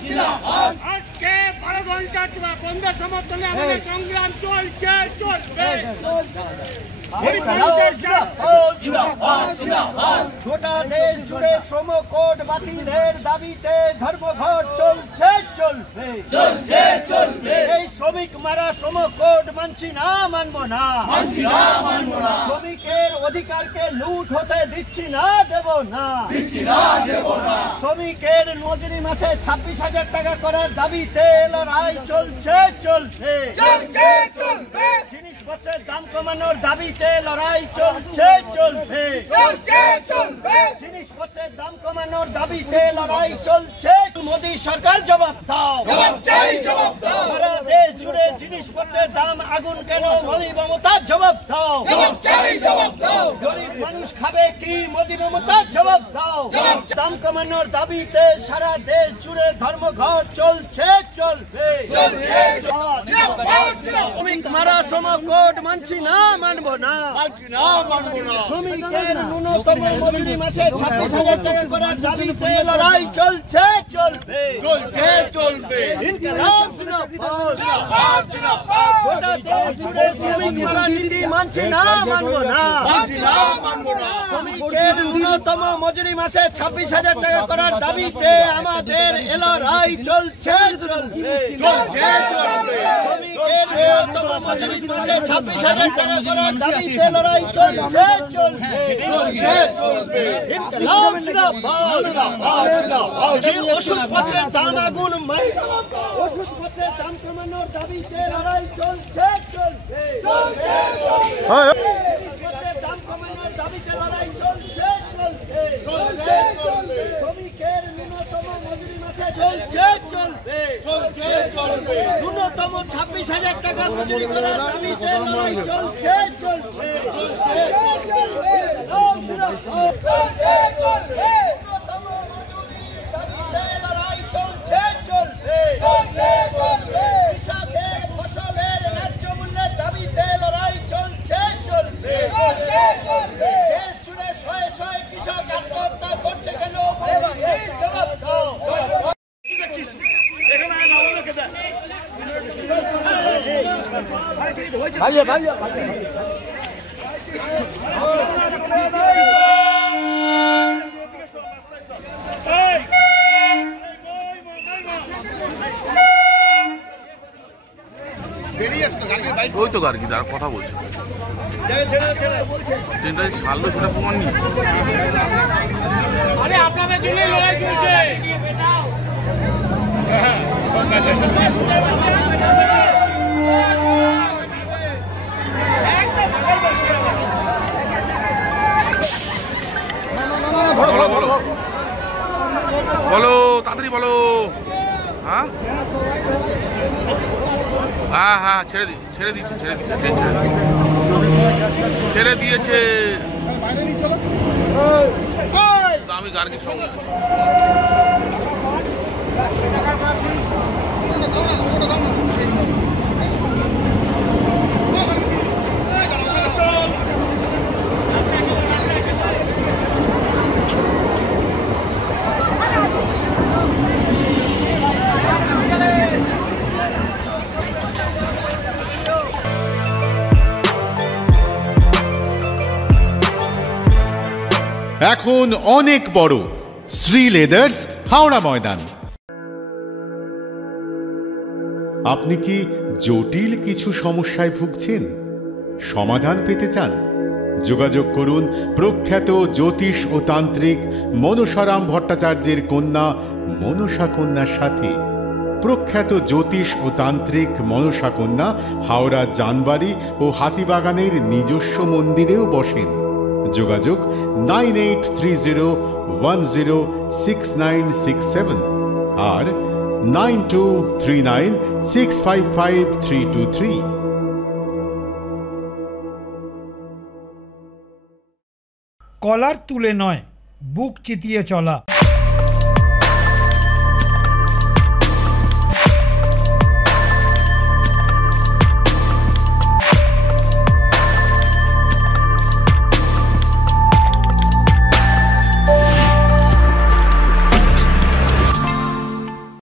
আজকে 12 ঘন্টা বন্ধ সমর্থনে আমাদের সংগ্রাম চলছে চলবে। গোটা দেশ জুড়ে শ্রম কোড বাতিলের দাবিতে ধর্মঘট চলছে চলবে চলছে চলবে। এই শ্রমিক মারা শ্রম কোড মানছি না, মানবো না, মানছি না, মানবো না। শ্রমিকের অধিকারকে লুট হতে দিচ্ছি না, দেব না, দিচ্ছি না, দেব না। শ্রমিকের মজুরি মাসে 26,000 টাকা করার দাবিতে লড়াই চলছে চলবে চলছে চলবে। জিনিসপত্রের দাম কমানোর দাবিতে লড়াই চলছে চলবে চলছে চলবে। জিনিসপত্রের দাম কমানোর দাবিতে লড়াই চলছে। মোদী সরকার জবাব দাও, জবাব চাই, জবাব দাও। সারা দেশ জুড়ে জিনিসপত্রের দাম আগুন কেন? মোদী মমতা জবাব দাও, জবাব চাই, জবাব দাও। গরিব মানুষ খাবে কি? মোদী মমতা জবাব দাও। দাম কমানোর দাবিতে সারা দেশ জুড়ে ধর্মঘট চলছে চলবে চলছে চলবে। শ্রমিক মারা শ্রম কোড মানছি না, মানবো না, মানছি না, মানবো না। শ্রমিকের ন্যূনতম মজুরি মাসে 26,000 টাকা করার দাবিতে লড়াই চলছে চলবে চলছে চলবে। ইনকিলাব জিন্দাবাদ, জিন্দাবাদ, জিন্দাবাদ। গোটা দেশ জুড়ে শ্রমিক মারা নীতি মানছি না, মানবো না, মানছি না, মানবো না। শ্রমিকের ন্যূনতম মজুরি মাসে 26,000 টাকা করার দাবিতে আমাদের লড়াই চলছে চলবে চলছে চলবে। শ্রমিকের ন্যূনতম মজুরি মাসে 26,000 টাকা করার দাবিতে লড়াই চলছে চলবে চলছে চলবে। ইনকিলাব জিন্দাবাদ, জিন্দাবাদ, জিন্দাবাদ। যে ওষুধপত্রের দাম আগুন, ওষুধপত্রের দাম কমানোর দাবিতে লড়াই চলছে চলবে চলছে চলবে। ওষুধপত্রের দাম কমানোর দাবিতে লড়াই চলছে চলবে চলছে চলবে। শ্রমিকের ন্যূনতম মজুরি মাসে চলছে চলবে চলছে চলবে। ন্যূনতম 26,000 টাকা মজুরি করার দাবিতে লড়াই চলছে চলবে চলছে চলবে চলছে চলবে। ন্যূনতম মজুরির দাবিতে লড়াই চলছে চলবে চলছে চলবে। কৃষকের ফসলের ন্যায্য মূল্যের দাবিতে লড়াই চলছে চলবে চলছে চলবে। দেশ জুড়ে শয়ে শয়ে কৃষক আত্মহত্যা করছে কেন? মোদীজি জবাব দাও। ভাইয়া ভাইয়া ওই তো গার্গি তার কথা বলছে, ট্রেনটা ছাড়লো সেটা প্রমাণ নেই। আরে আপনাদের জন্য লড়াই চলছে। বলো বলো বলো, তাড়াতাড়ি বলো। হ্যাঁ হ্যাঁ হ্যাঁ, ছেড়ে দিচ্ছে, ছেড়ে দিচ্ছে, ছেড়ে দিচ্ছে, ছেড়ে দিয়েছে। আমি গার্গির সঙ্গে আছি। এখন অনেক বড় শ্রী লেদার্স হাওড়া ময়দান। আপনি কি জটিল কিছু সমস্যায় ভুগছেন? সমাধান পেতে চান? যোগাযোগ করুন প্রখ্যাত জ্যোতিষ ও তান্ত্রিক মনসারাম ভট্টাচার্যের কন্যা মনসা কন্যার সাথে। প্রখ্যাত জ্যোতিষ ও তান্ত্রিক মনসা কন্যা হাওড়া জানবাড়ি ও হাতিবাগানের নিজস্ব মন্দিরেও বসেন। যোগাযোগ 9830106967 আর 9239655323। কলার তুলে নয়, বুক চিতিয়ে চলা।